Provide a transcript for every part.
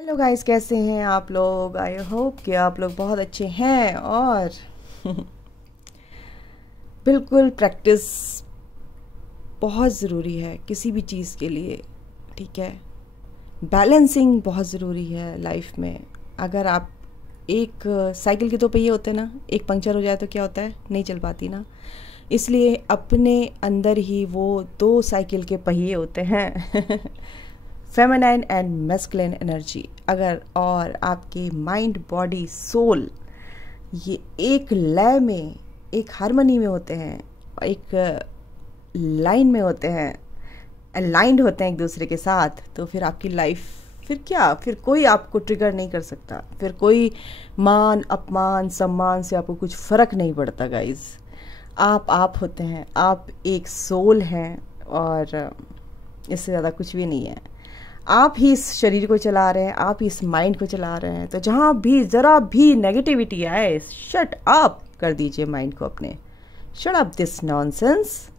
Hello guys, कैसे हैं आप लोग। आई होप कि आप लोग बहुत अच्छे हैं। और बिल्कुल प्रैक्टिस बहुत ज़रूरी है किसी भी चीज़ के लिए। ठीक है, बैलेंसिंग बहुत ज़रूरी है लाइफ में। अगर आप एक साइकिल के दो पहिए होते हैं ना, एक पंक्चर हो जाए तो क्या होता है, नहीं चल पाती ना। इसलिए अपने अंदर ही वो दो साइकिल के पहिए होते हैं फेमिनाइन एंड मैस्कुलिन एनर्जी। अगर और आपके माइंड बॉडी सोल ये एक लय में, एक हार्मनी में होते हैं, एक लाइन में होते हैं, अलाइंड होते हैं एक दूसरे के साथ, तो फिर आपकी लाइफ, फिर क्या, फिर कोई आपको ट्रिगर नहीं कर सकता। फिर कोई मान अपमान सम्मान से आपको कुछ फ़र्क नहीं पड़ता गाइज। आप होते हैं, आप एक सोल हैं और इससे ज़्यादा कुछ भी नहीं है। आप ही इस शरीर को चला रहे हैं, आप ही इस माइंड को चला रहे हैं। तो जहाँ भी ज़रा भी नेगेटिविटी आए, शट अप कर दीजिए माइंड को अपने। शट अप दिस नॉनसेंस,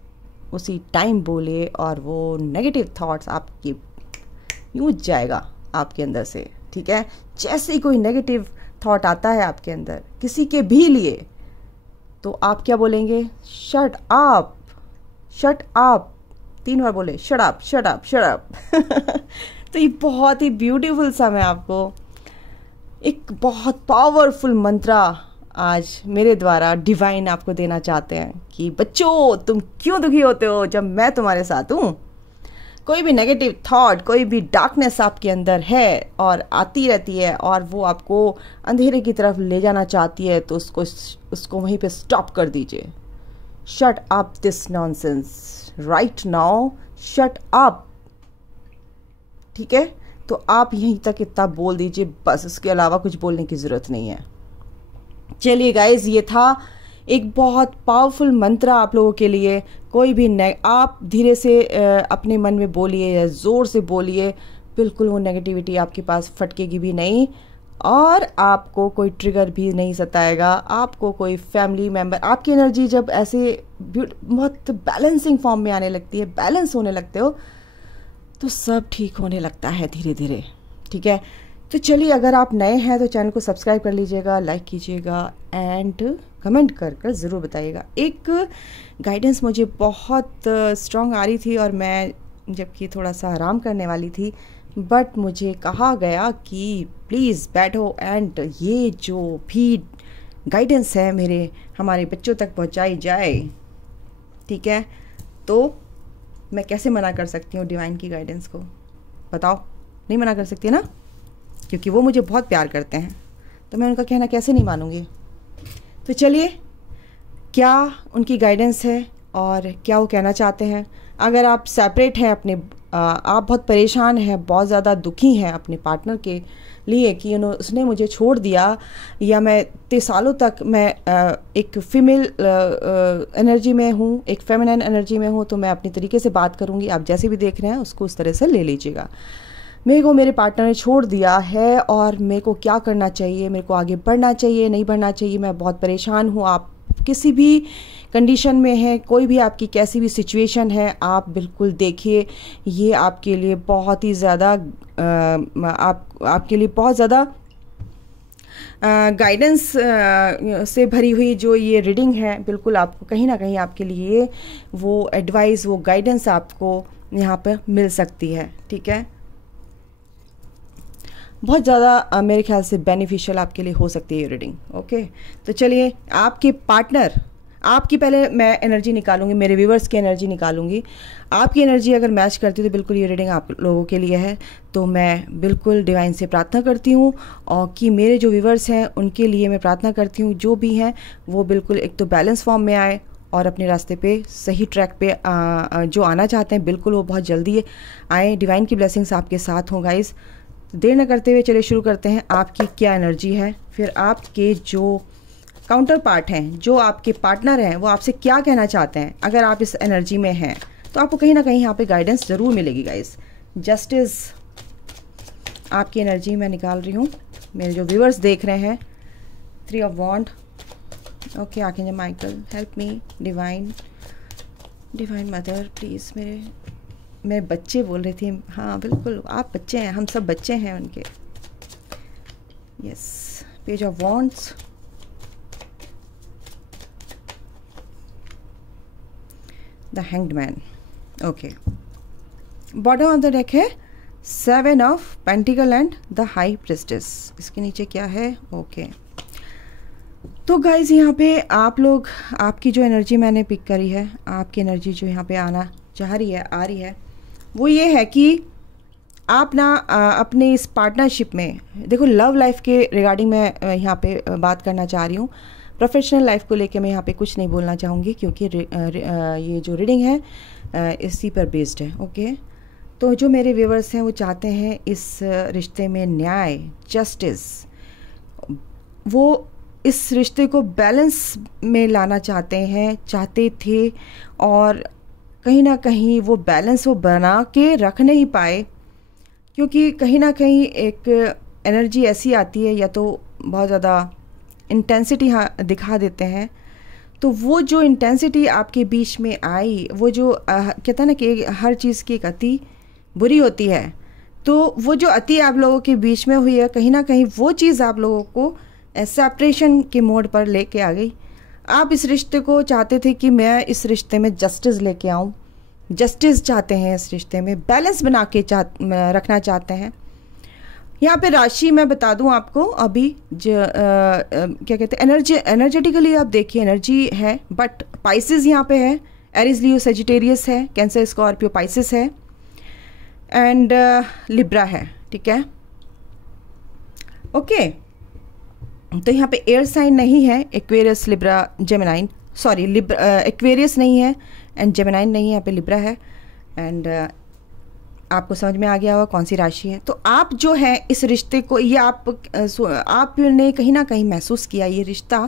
उसी टाइम बोले और वो नेगेटिव थॉट्स आपकी यूँ जाएगा आपके अंदर से। ठीक है, जैसे ही कोई नेगेटिव थॉट आता है आपके अंदर किसी के भी लिए, तो आप क्या बोलेंगे, शट अप, शट अप। 3 बार बोले, shut up shut up shut up तो ये बहुत ही ब्यूटीफुल सा मैं आपको एक बहुत पावरफुल मंत्रा आज मेरे द्वारा डिवाइन आपको देना चाहते हैं कि बच्चों, तुम क्यों दुखी होते हो जब मैं तुम्हारे साथ हूँ। कोई भी नेगेटिव थॉट, कोई भी डार्कनेस आपके अंदर है और आती रहती है और वो आपको अंधेरे की तरफ ले जाना चाहती है, तो उसको वहीं पे स्टॉप कर दीजिए। Shut up this nonsense right now, shut up. ठीक है, तो आप यहीं तक इतना बोल दीजिए, बस, इसके अलावा कुछ बोलने की ज़रूरत नहीं है। चलिए गाइज, ये था एक बहुत पावरफुल मंत्र आप लोगों के लिए। कोई भी आप धीरे से अपने मन में बोलिए या ज़ोर से बोलिए, बिल्कुल वो नेगेटिविटी आपके पास फटकेगी भी नहीं और आपको कोई ट्रिगर भी नहीं सताएगा। आपको कोई फैमिली मेम्बर, आपकी एनर्जी जब ऐसे बहुत बैलेंसिंग फॉर्म में आने लगती है, बैलेंस होने लगते हो, तो सब ठीक होने लगता है धीरे धीरे। ठीक है, तो चलिए, अगर आप नए हैं तो चैनल को सब्सक्राइब कर लीजिएगा, लाइक कीजिएगा एंड कमेंट कर ज़रूर बताइएगा। एक गाइडेंस मुझे बहुत स्ट्रांग आ रही थी और मैं जबकि थोड़ा सा आराम करने वाली थी, बट मुझे कहा गया कि प्लीज़ बैठो एंड ये जो भी गाइडेंस है हमारे बच्चों तक पहुंचाई जाए। ठीक है, तो मैं कैसे मना कर सकती हूँ डिवाइन की गाइडेंस को, बताओ। नहीं मना कर सकती ना, क्योंकि वो मुझे बहुत प्यार करते हैं, तो मैं उनका कहना कैसे नहीं मानूंगी। तो चलिए, क्या उनकी गाइडेंस है और क्या वो कहना चाहते हैं। अगर आप सेपरेट हैं अपने, आप बहुत परेशान हैं, बहुत ज़्यादा दुखी हैं अपने पार्टनर के लिए कि उसने मुझे छोड़ दिया, या मैं इतने सालों तक मैं एक फीमेल एनर्जी में हूँ, एक फेमिनाइन एनर्जी में हूँ, तो मैं अपनी तरीके से बात करूँगी। आप जैसे भी देख रहे हैं उसको उस तरह से ले लीजिएगा। मेरे को मेरे पार्टनर ने छोड़ दिया है और मेरे को क्या करना चाहिए, मेरे को आगे बढ़ना चाहिए, नहीं बढ़ना चाहिए, मैं बहुत परेशान हूँ। आप किसी भी कंडीशन में है, कोई भी आपकी कैसी भी सिचुएशन है, आप बिल्कुल देखिए, ये आपके लिए बहुत ही ज़्यादा आपके लिए बहुत ज़्यादा गाइडेंस से भरी हुई जो ये रीडिंग है, बिल्कुल आपको कहीं ना कहीं आपके लिए वो एडवाइस, वो गाइडेंस आपको यहाँ पर मिल सकती है। ठीक है, बहुत ज़्यादा मेरे ख्याल से बेनिफिशियल आपके लिए हो सकती है ये रीडिंग। ओके, तो चलिए, आपके पार्टनर, आपकी पहले मैं एनर्जी निकालूंगी, मेरे व्यूवर्स की एनर्जी निकालूंगी। आपकी एनर्जी अगर मैच करती है तो बिल्कुल ये रीडिंग आप लोगों के लिए है। तो मैं बिल्कुल डिवाइन से प्रार्थना करती हूँ और कि मेरे जो व्यूवर्स हैं उनके लिए मैं प्रार्थना करती हूँ, जो भी हैं वो बिल्कुल एक तो बैलेंस फॉर्म में आए और अपने रास्ते पे सही ट्रैक पे जो आना चाहते हैं, बिल्कुल वो बहुत जल्दी आए। डिवाइन की ब्लेसिंग्स आपके साथ हों गाइस। देर न करते हुए चलिए शुरू करते हैं। आपकी क्या एनर्जी है, फिर आपके जो काउंटर पार्ट हैं, जो आपके पार्टनर हैं, वो आपसे क्या कहना चाहते हैं। अगर आप इस एनर्जी में हैं तो आपको कहीं ना कहीं यहाँ पे गाइडेंस ज़रूर मिलेगी गाइस। जस्टिस आपकी एनर्जी मैं निकाल रही हूँ, मेरे जो व्यूअर्स देख रहे हैं। 3 of wand, okay, archangel Michael help me, divine mother please. मेरे बच्चे बोल रही थी, हाँ बिल्कुल आप बच्चे हैं, हम सब बच्चे हैं उनके। Yes, page of wands, the hanged man, okay. Bottom of the deck है 7 of pentacle and the high priestess. इसके नीचे क्या है? ओके। तो गाइज यहाँ पे आप लोग, आपकी जो एनर्जी मैंने पिक करी है, आपकी एनर्जी जो यहाँ पे आना चाह रही है, आ रही है, वो ये है कि आप ना अपने इस पार्टनरशिप में, देखो लव लाइफ के रिगार्डिंग मैं यहाँ पे बात करना चाह रही हूँ। प्रोफेशनल लाइफ को लेके मैं यहाँ पे कुछ नहीं बोलना चाहूँगी, क्योंकि ये जो रीडिंग है इसी पर बेस्ड है, ओके। तो जो मेरे व्यूवर्स हैं वो चाहते हैं इस रिश्ते में न्याय, जस्टिस, वो इस रिश्ते को बैलेंस में लाना चाहते थे, और कहीं ना कहीं वो बैलेंस वो बना के रख नहीं पाए, क्योंकि कहीं ना कहीं एक एनर्जी ऐसी आती है, या तो बहुत ज़्यादा इंटेंसिटी दिखा देते हैं। तो वो जो इंटेंसिटी आपके बीच में आई, वो जो कहता है ना कि हर चीज़ की एक अति बुरी होती है, तो वो जो अति आप लोगों के बीच में हुई है, कहीं ना कहीं वो चीज़ आप लोगों को सेपरेशन के मोड पर लेके आ गई। आप इस रिश्ते को चाहते थे कि मैं इस रिश्ते में जस्टिस लेके आऊँ, जस्टिस चाहते हैं, इस रिश्ते में बैलेंस बना के रखना चाहते हैं। यहाँ पे राशि मैं बता दूँ आपको, अभी क्या कहते हैं, एनर्जेटिकली आप देखिए एनर्जी है, बट पाइसेस यहाँ पे है, एरीज, लियो, सेजिटेरियस है, कैंसर, स्कॉर्पियो, पाइसेस है, एंड लिब्रा है, ठीक है, ओके। तो यहाँ पे एयर साइन नहीं है, एक्वेरियस, लिब्रा, जेमिनाइन, सॉरी एक्वेरियस नहीं है एंड जेमिनाइन नहीं है, यहाँ पे लिब्रा है। एंड आपको समझ में आ गया होगा कौन सी राशि है। तो आप जो है इस रिश्ते को, ये आपने कहीं ना कहीं महसूस किया ये रिश्ता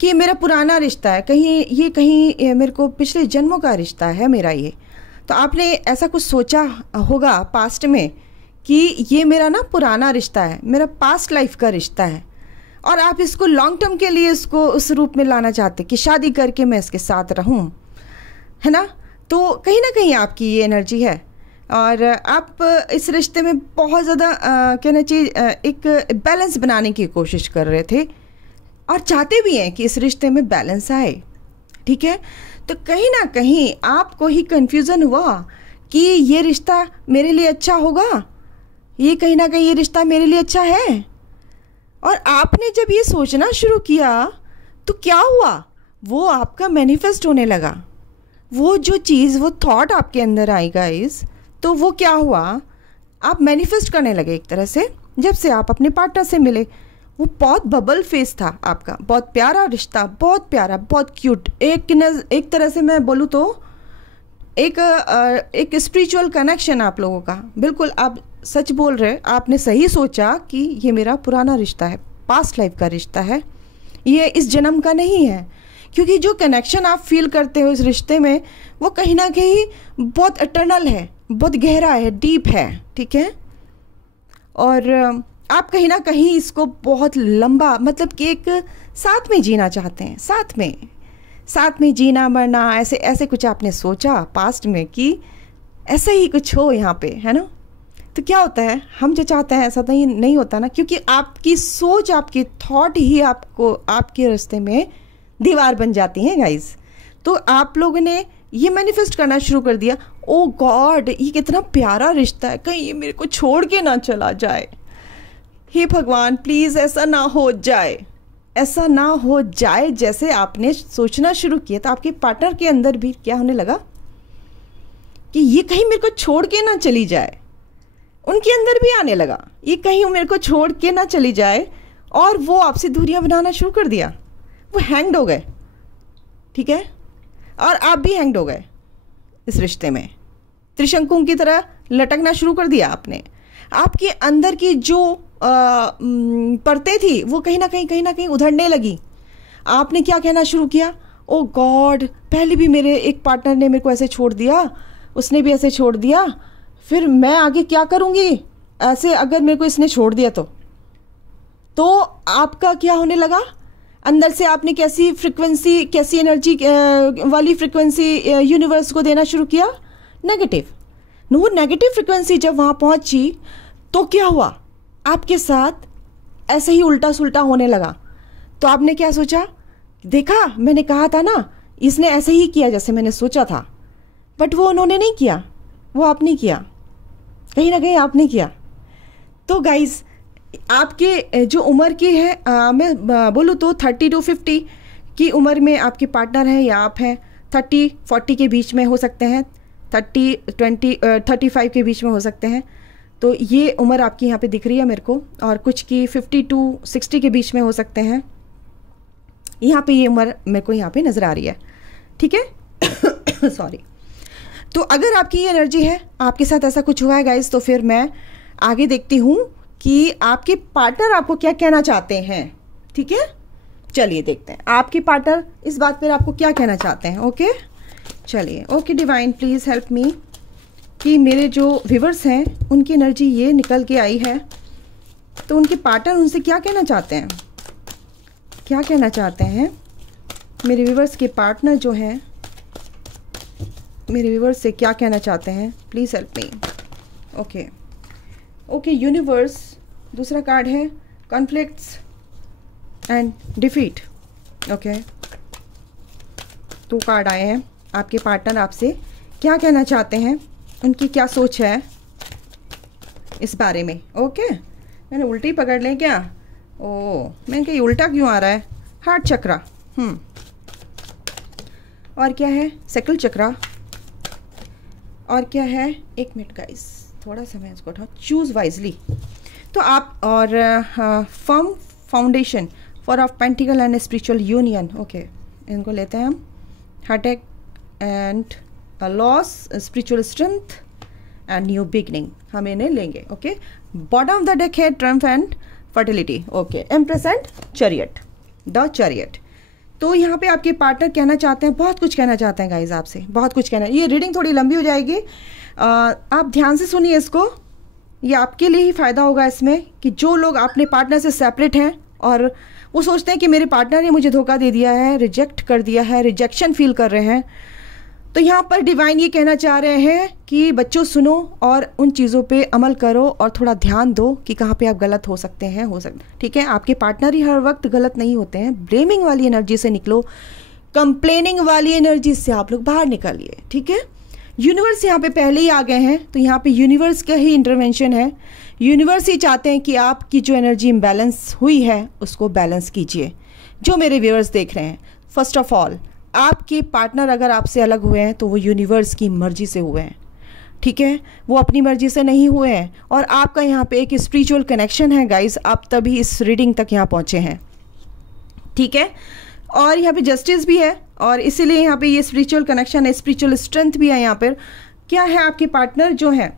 कि मेरा पुराना रिश्ता है, कहीं मेरे को पिछले जन्मों का रिश्ता है मेरा ये। तो आपने ऐसा कुछ सोचा होगा पास्ट में कि ये मेरा ना पुराना रिश्ता है, मेरा पास्ट लाइफ का रिश्ता है, और आप इसको लॉन्ग टर्म के लिए इसको उस रूप में लाना चाहते कि शादी करके मैं इसके साथ रहूं, है ना। तो कहीं ना कहीं आपकी ये एनर्जी है, और आप इस रिश्ते में बहुत ज़्यादा कहना चाहिए एक बैलेंस बनाने की कोशिश कर रहे थे, और चाहते भी हैं कि इस रिश्ते में बैलेंस आए, ठीक है। तो कहीं ना कहीं आपको ही कन्फ्यूज़न हुआ कि ये रिश्ता मेरे लिए अच्छा होगा, ये कहीं ना कहीं ये रिश्ता मेरे लिए अच्छा है। और आपने जब ये सोचना शुरू किया तो क्या हुआ, वो आपका मैनिफेस्ट होने लगा। वो जो चीज़, वो थॉट आपके अंदर आई गाइस, तो वो क्या हुआ, आप मैनिफेस्ट करने लगे एक तरह से। जब से आप अपने पार्टनर से मिले, वो बहुत बबल फेस था आपका, बहुत प्यारा रिश्ता, बहुत प्यारा, बहुत क्यूट, एक तरह से मैं बोलूँ तो एक स्पिरिचुअल कनेक्शन आप लोगों का। बिल्कुल आप सच बोल रहे, आपने सही सोचा कि ये मेरा पुराना रिश्ता है, पास्ट लाइफ का रिश्ता है, ये इस जन्म का नहीं है। क्योंकि जो कनेक्शन आप फील करते हो इस रिश्ते में, वो कहीं ना कहीं बहुत इटर्नल है, बहुत गहरा है, डीप है, ठीक है। और आप कहीं ना कहीं इसको बहुत लंबा, मतलब कि एक साथ में जीना चाहते हैं, साथ में जीना मरना, ऐसे कुछ आपने सोचा पास्ट में कि ऐसा ही कुछ हो यहाँ पे, है ना। तो क्या होता है, हम जो चाहते हैं ऐसा नहीं होता ना, क्योंकि आपकी सोच, आपकी थॉट ही आपको आपके रास्ते में दीवार बन जाती हैं गाइस। तो आप लोगों ने ये मैनिफेस्ट करना शुरू कर दिया, ओ गॉड ये कितना प्यारा रिश्ता है, कहीं ये मेरे को छोड़ के ना चला जाए, हे भगवान प्लीज़ ऐसा ना हो जाए, ऐसा ना हो जाए। जैसे आपने सोचना शुरू किया तो आपके पार्टनर के अंदर भी क्या होने लगा कि ये कहीं मेरे को छोड़ के ना चली जाए, उनके अंदर भी आने लगा ये कहीं मेरे को छोड़ के ना चली जाए, और वो आपसे दूरियां बनाना शुरू कर दिया। वो हैंग्ड हो गए, ठीक है, और आप भी हैंग्ड हो गए इस रिश्ते में, त्रिशंकु की तरह लटकना शुरू कर दिया आपने। आपके अंदर की जो परतें थी वो कहीं ना कहीं उधड़ने लगी। आपने क्या कहना शुरू किया, ओ गॉड पहले भी मेरे एक पार्टनर ने मेरे को ऐसे छोड़ दिया, उसने भी ऐसे छोड़ दिया, फिर मैं आगे क्या करूँगी ऐसे, अगर मेरे को इसने छोड़ दिया तो आपका क्या होने लगा, अंदर से आपने कैसी फ्रिक्वेंसी, कैसी एनर्जी वाली फ्रिक्वेंसी यूनिवर्स को देना शुरू किया, नेगेटिव। वो नेगेटिव फ्रिक्वेंसी जब वहाँ पहुँची तो क्या हुआ, आपके साथ ऐसे ही उल्टा सुल्टा होने लगा। तो आपने क्या सोचा, देखा मैंने कहा था ना, इसने ऐसे ही किया जैसे मैंने सोचा था, बट वो उन्होंने नहीं किया, वो आपने किया, कहीं ना कहीं आपने किया। तो गाइज आपके जो उम्र की है, मैं बोलूँ तो 30 to 50 की उम्र में आपके पार्टनर हैं या आप हैं, 30-40 के बीच में हो सकते हैं, 35 के बीच में हो सकते हैं। तो ये उम्र आपकी यहाँ पे दिख रही है मेरे को, और कुछ की 50 to 60 के बीच में हो सकते हैं। यहाँ पे ये उम्र मेरे को यहाँ पे नज़र आ रही है, ठीक है। सॉरी। तो अगर आपकी ये एनर्जी है, आपके साथ ऐसा कुछ हुआ है गाइस, तो फिर मैं आगे देखती हूँ कि आपके पार्टनर आपको क्या कहना चाहते हैं, ठीक है। चलिए देखते हैं आपके पार्टनर इस बात पर आपको क्या कहना चाहते हैं। ओके चलिए, okay divine please help me कि मेरे जो व्यूवर्स हैं उनकी एनर्जी ये निकल के आई है, तो उनके पार्टनर उनसे क्या कहना चाहते हैं, क्या कहना चाहते हैं मेरे व्यूवर्स के पार्टनर जो हैं, मेरे व्यूवर्स से क्या कहना चाहते हैं, please help me. Okay okay universe, दूसरा कार्ड है conflicts and defeat. Okay 2 card आए हैं। आपके पार्टनर आपसे क्या कहना चाहते हैं, उनकी क्या सोच है इस बारे में। ओके मैंने उल्टी पकड़ लें क्या, मैंने कही उल्टा क्यों आ रहा है, हार्ट चक्रा, और क्या है सेकल चक्रा, और क्या है, 1 मिनट गाइस थोड़ा सा मैं इसको उठाऊँ, चूज़ वाइजली। तो आप और firm foundation four of pentacle and spiritual union. Okay इनको लेते हैं हम, heartache and loss, spiritual strength and new beginning, हम इन्हें लेंगे। Okay bottom of the deck है trump and fertility. Okay empress and chariot, the chariot. तो यहाँ पे आपके पार्टनर कहना चाहते हैं, बहुत कुछ कहना चाहते हैं गाइज आपसे, बहुत कुछ कहना। ये रीडिंग थोड़ी लंबी हो जाएगी, आप ध्यान से सुनिए इसको, ये आपके लिए ही फ़ायदा होगा इसमें, कि जो लोग अपने पार्टनर से सेपरेट हैं और वो सोचते हैं कि मेरे पार्टनर ने मुझे धोखा दे दिया है, रिजेक्ट कर दिया है, रिजेक्शन फील कर रहे हैं, तो यहाँ पर डिवाइन ये कहना चाह रहे हैं कि बच्चों सुनो और उन चीज़ों पे अमल करो और थोड़ा ध्यान दो कि कहाँ पे आप गलत हो सकते हैं, ठीक है। आपके पार्टनर ही हर वक्त गलत नहीं होते हैं। ब्लेमिंग वाली एनर्जी से निकलो, कंप्लेनिंग वाली एनर्जी से आप लोग बाहर निकलिए, ठीक है। यूनिवर्स यहाँ पे पहले ही आ गए हैं, तो यहाँ पे यूनिवर्स का ही इंटरवेंशन है। यूनिवर्स ही चाहते हैं कि आपकी जो एनर्जी इम्बैलेंस हुई है उसको बैलेंस कीजिए। जो मेरे व्यूअर्स देख रहे हैं, फर्स्ट ऑफ ऑल आपके पार्टनर अगर आपसे अलग हुए हैं तो वो यूनिवर्स की मर्जी से हुए हैं, ठीक है, वो अपनी मर्जी से नहीं हुए हैं। और आपका यहाँ पे एक स्पिरिचुअल कनेक्शन है गाइस, आप तभी इस रीडिंग तक यहाँ पहुँचे हैं, ठीक है। और यहाँ पे जस्टिस भी है, और इसीलिए यहाँ पे ये स्पिरिचुअल कनेक्शन है, स्पिरिचुअल स्ट्रेंथ भी है। यहाँ पर क्या है, आपके पार्टनर जो हैं,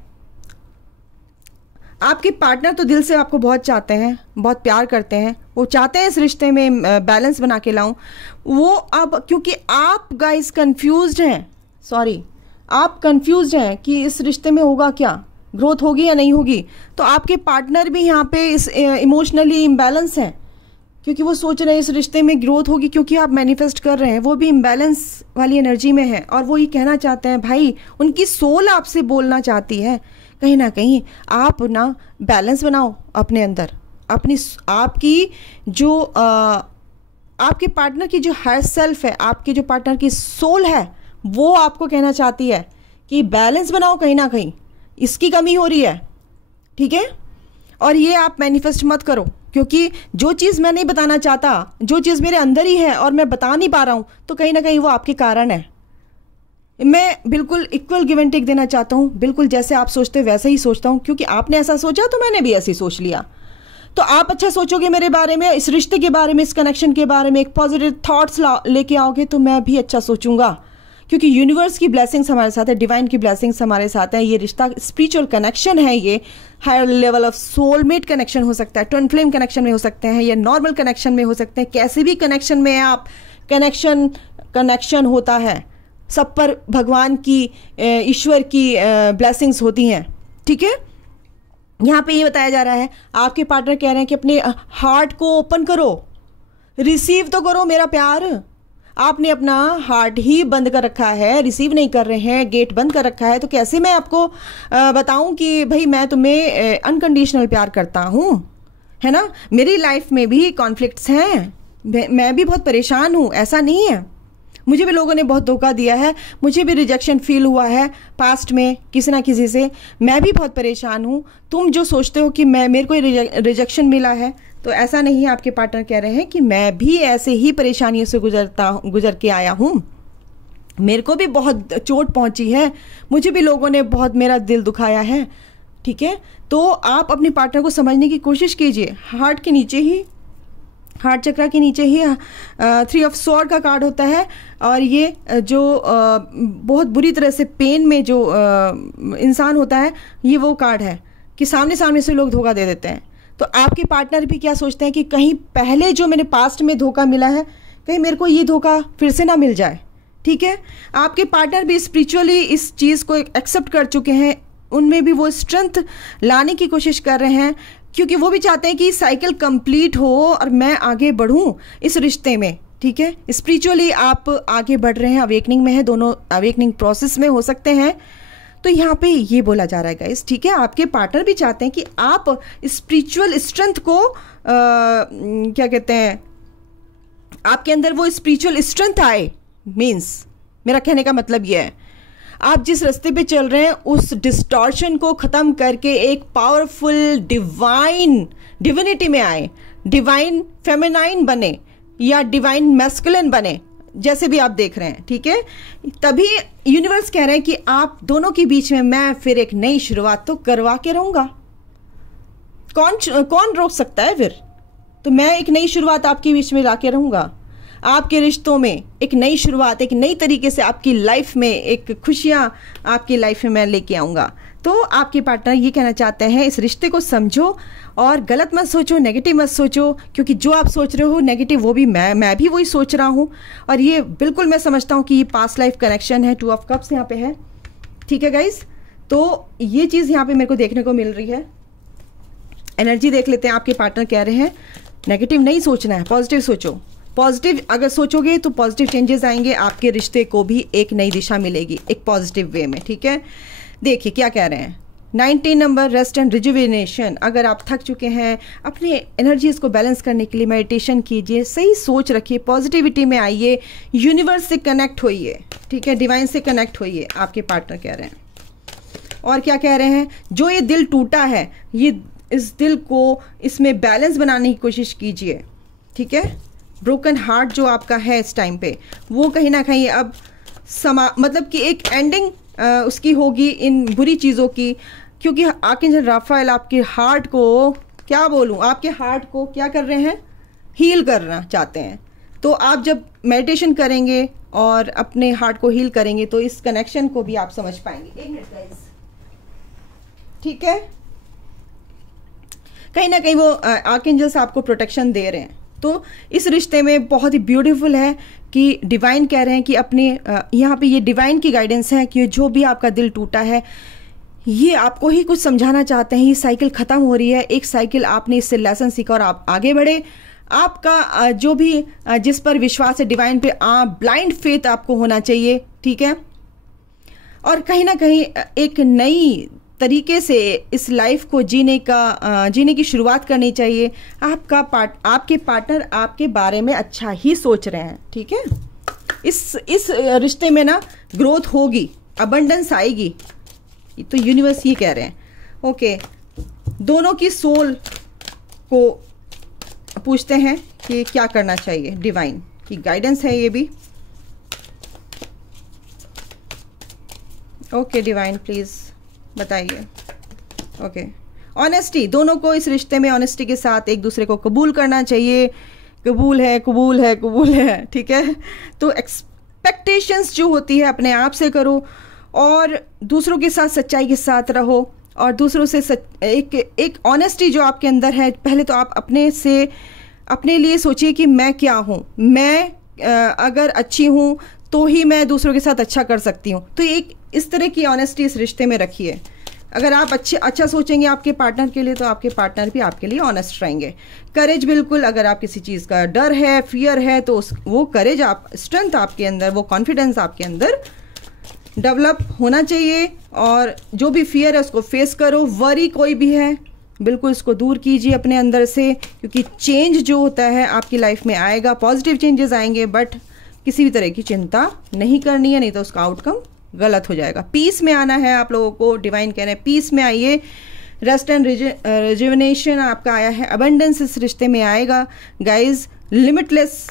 आपके पार्टनर तो दिल से आपको बहुत चाहते हैं, बहुत प्यार करते हैं, वो चाहते हैं इस रिश्ते में बैलेंस बना के लाऊं। वो अब क्योंकि आप गाइस कंफ्यूज्ड हैं, सॉरी आप कंफ्यूज्ड हैं कि इस रिश्ते में होगा क्या, ग्रोथ होगी या नहीं होगी, तो आपके पार्टनर भी यहाँ पे इस इमोशनली इम्बैलेंस हैं, क्योंकि वो सोच रहे हैं इस रिश्ते में ग्रोथ होगी, क्योंकि आप मैनिफेस्ट कर रहे हैं, वो भी इम्बैलेंस वाली एनर्जी में है। और वो ये कहना चाहते हैं भाई, उनकी सोल आपसे बोलना चाहती है कहीं ना कहीं आप ना बैलेंस बनाओ अपने अंदर, अपनी आपकी जो आपके पार्टनर की जो हायर सेल्फ है, आपके जो पार्टनर की सोल है, वो आपको कहना चाहती है कि बैलेंस बनाओ, कहीं ना कहीं इसकी कमी हो रही है, ठीक है। और ये आप मैनिफेस्ट मत करो, क्योंकि जो चीज़ मैं नहीं बताना चाहता, जो चीज़ मेरे अंदर ही है और मैं बता नहीं पा रहा हूँ, तो कहीं ना कहीं वो आपके कारण है। मैं बिल्कुल इक्वल गिव एंड टेक देना चाहता हूँ, बिल्कुल जैसे आप सोचते वैसे ही सोचता हूँ, क्योंकि आपने ऐसा सोचा तो मैंने भी ऐसे ही सोच लिया। तो आप अच्छा सोचोगे मेरे बारे में, इस रिश्ते के बारे में, इस कनेक्शन के बारे में, एक पॉजिटिव थॉट्स लेके आओगे, तो मैं भी अच्छा सोचूंगा, क्योंकि यूनिवर्स की ब्लेसिंग्स हमारे साथ है, डिवाइन की ब्लेसिंग्स हमारे साथ है। ये रिश्ता स्पिरिचुअल कनेक्शन है, ये higher level of soulmate connection हो सकता है, ट्विन फ्लेम कनेक्शन में हो सकते हैं, या नॉर्मल कनेक्शन में हो सकते हैं, कैसे भी कनेक्शन में आप कनेक्शन होता है, सब पर भगवान की, ईश्वर की ब्लेसिंग्स होती हैं, ठीक है। यहाँ पे ये बताया जा रहा है, आपके पार्टनर कह रहे हैं कि अपने हार्ट को ओपन करो, रिसीव तो करो मेरा प्यार। आपने अपना हार्ट ही बंद कर रखा है, रिसीव नहीं कर रहे हैं, गेट बंद कर रखा है, तो कैसे मैं आपको बताऊं कि भाई मैं तुम्हें अनकंडीशनल प्यार करता हूँ, है ना। मेरी लाइफ में भी कॉन्फ्लिक्ट्स हैं, मैं भी बहुत परेशान हूँ, ऐसा नहीं है। मुझे भी लोगों ने बहुत धोखा दिया है, मुझे भी रिजेक्शन फील हुआ है पास्ट में किसी ना किसी से, मैं भी बहुत परेशान हूँ। तुम जो सोचते हो कि मेरे को रिजेक्शन मिला है, तो ऐसा नहीं है। आपके पार्टनर कह रहे हैं कि मैं भी ऐसे ही परेशानियों से गुजर के आया हूँ, मेरे को भी बहुत चोट पहुंची है, मुझे भी लोगों ने बहुत मेरा दिल दुखाया है, ठीक है। तो आप अपने पार्टनर को समझने की कोशिश कीजिए। हार्ट के नीचे ही, हार्ट चक्रा के नीचे ही 3 ऑफ स्वॉर्ड का कार्ड होता है, और ये जो बहुत बुरी तरह से पेन में जो इंसान होता है, ये वो कार्ड है कि सामने से लोग धोखा दे देते हैं। तो आपके पार्टनर भी क्या सोचते हैं कि कहीं पहले जो मैंने पास्ट में धोखा मिला है, कहीं मेरे को ये धोखा फिर से ना मिल जाए, ठीक है। आपके पार्टनर भी स्पिरिचुअली इस चीज़ को एक्सेप्ट कर चुके हैं, उनमें भी वो स्ट्रेंथ लाने की कोशिश कर रहे हैं, क्योंकि वो भी चाहते हैं कि साइकिल कंप्लीट हो और मैं आगे बढ़ूं इस रिश्ते में, ठीक है। स्पिरिचुअली आप आगे बढ़ रहे हैं, अवेकनिंग में है, दोनों अवेकनिंग प्रोसेस में हो सकते हैं। तो यहाँ पे ये बोला जा रहा है गाइस, ठीक है। आपके पार्टनर भी चाहते हैं कि आप स्पिरिचुअल स्ट्रेंथ को क्या कहते हैं, आपके अंदर वो स्पिरिचुअल स्ट्रेंथ आए। मीन्स मेरा कहने का मतलब ये है, आप जिस रास्ते पे चल रहे हैं उस डिस्टॉर्शन को ख़त्म करके एक पावरफुल डिविनिटी में आए, डिवाइन फेमिनाइन बने या डिवाइन मैस्कुलिन बने, जैसे भी आप देख रहे हैं, ठीक है। तभी यूनिवर्स कह रहे हैं कि आप दोनों के बीच में मैं फिर एक नई शुरुआत तो करवा के रहूंगा। कौन रोक सकता है फिर? तो मैं एक नई शुरुआत आपके बीच में ला के रहूंगा, आपके रिश्तों में एक नई शुरुआत, एक नई तरीके से आपकी लाइफ में एक खुशियां आपकी लाइफ में मैं लेके आऊँगा। तो आपके पार्टनर ये कहना चाहते हैं, इस रिश्ते को समझो और गलत मत सोचो, नेगेटिव मत सोचो, क्योंकि जो आप सोच रहे हो नेगेटिव, वो भी मैं भी वही सोच रहा हूँ। और ये बिल्कुल मैं समझता हूँ कि ये पास्ट लाइफ कनेक्शन है। 2 ऑफ कप्स यहाँ पे है, ठीक है गाइज। तो ये चीज़ यहाँ पे मेरे को देखने को मिल रही है। एनर्जी देख लेते हैं। आपके पार्टनर कह रहे हैं नेगेटिव नहीं सोचना है, पॉजिटिव सोचो। पॉजिटिव अगर सोचोगे तो पॉजिटिव चेंजेस आएंगे, आपके रिश्ते को भी एक नई दिशा मिलेगी एक पॉजिटिव वे में, ठीक है। देखिए क्या कह रहे हैं, 19 नंबर, रेस्ट एंड रिजुविनेशन। अगर आप थक चुके हैं, अपने एनर्जीज को बैलेंस करने के लिए मेडिटेशन कीजिए, सही सोच रखिए, पॉजिटिविटी में आइए, यूनिवर्स से कनेक्ट होइए, ठीक है, डिवाइन से कनेक्ट होइए, आपके पार्टनर कह रहे हैं। और क्या कह रहे हैं, जो ये दिल टूटा है, ये इस दिल को इसमें बैलेंस बनाने की कोशिश कीजिए, ठीक है। ब्रोकन हार्ट जो आपका है इस टाइम पे, वो कहीं ना कहीं अब मतलब कि एक एंडिंग उसकी होगी इन बुरी चीज़ों की, क्योंकि आर्कएंजल राफेल आपके हार्ट को, क्या बोलूँ, आपके हार्ट को क्या कर रहे हैं, हील करना चाहते हैं। तो आप जब मेडिटेशन करेंगे और अपने हार्ट को हील करेंगे तो इस कनेक्शन को भी आप समझ पाएंगे। 1 मिनट गाइस, ठीक है। कहीं ना कहीं वो आर्कएंजल्स आपको प्रोटेक्शन दे रहे हैं। तो इस रिश्ते में बहुत ही ब्यूटीफुल है कि डिवाइन कह रहे हैं कि अपने यहाँ पे ये डिवाइन की गाइडेंस है कि जो भी आपका दिल टूटा है, ये आपको ही कुछ समझाना चाहते हैं। ये साइकिल ख़त्म हो रही है, एक साइकिल आपने इससे लेसन सीखा और आप आगे बढ़े। आपका जो भी जिस पर विश्वास है डिवाइन पे, ब्लाइंड फेथ आपको होना चाहिए, ठीक है। और कहीं ना कहीं एक नई तरीके से इस लाइफ को जीने की शुरुआत करनी चाहिए। आपके पार्टनर आपके बारे में अच्छा ही सोच रहे हैं, ठीक है। इस रिश्ते में ना ग्रोथ होगी, अबंडेंस आएगी, तो यूनिवर्स ये कह रहे हैं। ओके, दोनों की सोल को पूछते हैं कि क्या करना चाहिए, डिवाइन की गाइडेंस है ये भी। ओके डिवाइन प्लीज बताइए। ओके, ऑनेस्टी, दोनों को इस रिश्ते में ऑनेस्टी के साथ एक दूसरे को कबूल करना चाहिए। कबूल है, कबूल है, कबूल है, ठीक है। तो एक्सपेक्टेशंस जो होती है अपने आप से करो और दूसरों के साथ सच्चाई के साथ रहो और दूसरों से एक ऑनेस्टी जो आपके अंदर है, पहले तो आप अपने लिए सोचिए कि मैं क्या हूँ, मैं अगर अच्छी हूँ तो ही मैं दूसरों के साथ अच्छा कर सकती हूँ। तो एक इस तरह की ऑनेस्टी इस रिश्ते में रखिए। अगर आप अच्छा सोचेंगे आपके पार्टनर के लिए तो आपके पार्टनर भी आपके लिए ऑनेस्ट रहेंगे। करेज, बिल्कुल, अगर आप किसी चीज़ का डर है, फियर है, तो वो करेज, स्ट्रेंथ आपके अंदर, वो कॉन्फिडेंस आपके अंदर डेवलप होना चाहिए। और जो भी फियर है उसको फेस करो। वरी कोई भी है, बिल्कुल इसको दूर कीजिए अपने अंदर से, क्योंकि चेंज जो होता है आपकी लाइफ में आएगा, पॉजिटिव चेंजेस आएंगे, बट किसी भी तरह की चिंता नहीं करनी है, नहीं तो उसका आउटकम गलत हो जाएगा। पीस में आना है आप लोगों को, डिवाइन कह रहे हैं पीस में आइए। रेस्ट एंड रिजुविनेशन आपका आया है, अबंडेंस इस रिश्ते में आएगा guys. Limitless,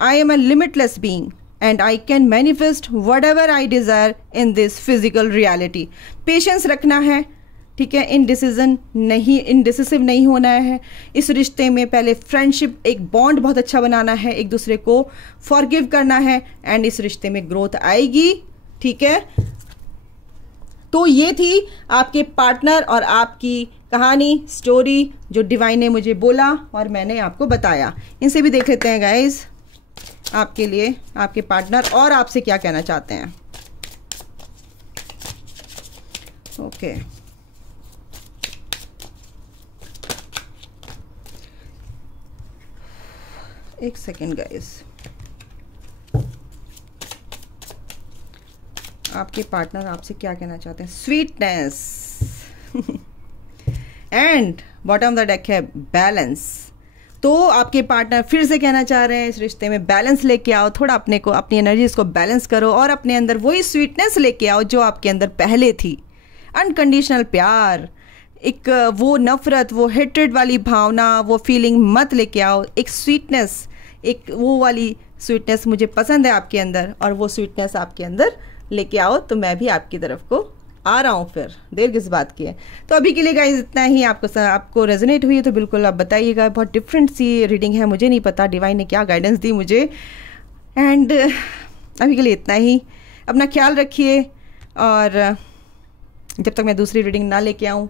I am a limitless being and I can manifest whatever I desire in this physical reality। Patience रखना है, ठीक है, इनडिसिसिव नहीं होना है इस रिश्ते में। पहले फ्रेंडशिप, एक बॉन्ड बहुत अच्छा बनाना है, एक दूसरे को फॉरगिव करना है, एंड इस रिश्ते में ग्रोथ आएगी, ठीक है। तो ये थी आपके पार्टनर और आपकी कहानी, स्टोरी जो डिवाइन ने मुझे बोला और मैंने आपको बताया। इनसे भी देख लेते हैं गाइज आपके लिए आपके पार्टनर और आपसे क्या कहना चाहते हैं। ओके, एक सेकेंड गाइस, आपके पार्टनर आपसे क्या कहना चाहते हैं। Sweetness and bottom the deck है बैलेंस। तो आपके पार्टनर फिर से कहना चाह रहे हैं इस रिश्ते में बैलेंस लेके आओ, थोड़ा अपने को, अपनी एनर्जीज को बैलेंस करो और अपने अंदर वही स्वीटनेस लेके आओ जो आपके अंदर पहले थी। अनकंडीशनल प्यार, एक वो नफरत, वो हेट्रेड वाली भावना, वो फीलिंग मत लेके आओ। एक स्वीटनेस, एक वो वाली स्वीटनेस मुझे पसंद है आपके अंदर, और वो स्वीटनेस आपके अंदर लेके आओ तो मैं भी आपकी तरफ को आ रहा हूँ। फिर देर किस बात की है। तो अभी के लिए गाइज इतना ही। आपको रेजोनेट हुई है तो बिल्कुल आप बताइएगा। बहुत डिफरेंट सी रीडिंग है, मुझे नहीं पता डिवाइन ने क्या गाइडेंस दी मुझे। एंड अभी के लिए इतना ही। अपना ख्याल रखिए, और जब तक मैं दूसरी रीडिंग ना लेके आऊँ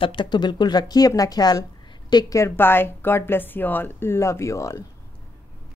तब तक तो बिल्कुल रखिए अपना ख्याल। Take care, bye, God bless you all, love you all.